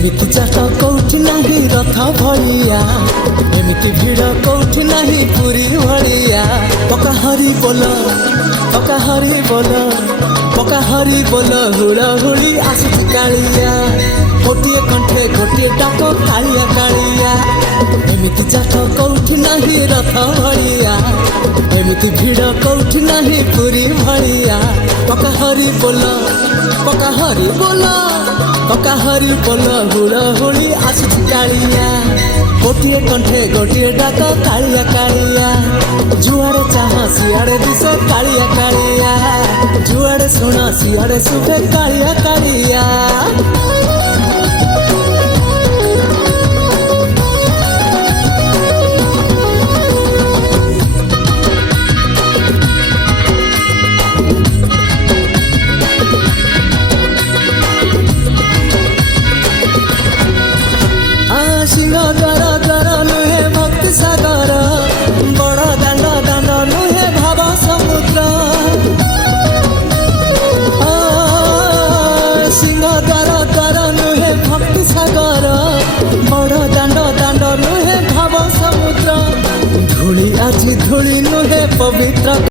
एमिति चाट कौठी नाही रथ भलिया एमिति भिड़ कौठी नाही पुरी भलिया पका हरि बोल पका हरि बोल पका हरि बोल हुड़ा हुड़ी आसुची कालिया गोटे कंठे गोटे डाक कालिया कालिया एमिति चाट कौठी नाही रथ भलिया एमिति भिड़ कौठी नाही पुरी भलिया पका हरि बोल पका हरि बोल पका हरि बोल हुड़ा हुड़ी आसुची कालिया गोटे कंठे गोटे डाक कालिया कालिया जुआड़े चाह सियाड़े दिशे कालिया कालिया जुआड़े सुना सियाड़े सुखे कालिया कालिया सिंह द्वार द्वार नुहे भक्ति सागर बड़ दांड दांड नुहे भाव समुद्र सिंह द्वार द्वार नुहे भक्ति सागर बड़ दांड दांड नुहे भाव समुद्र धूली आज धूली नुहे पवित्र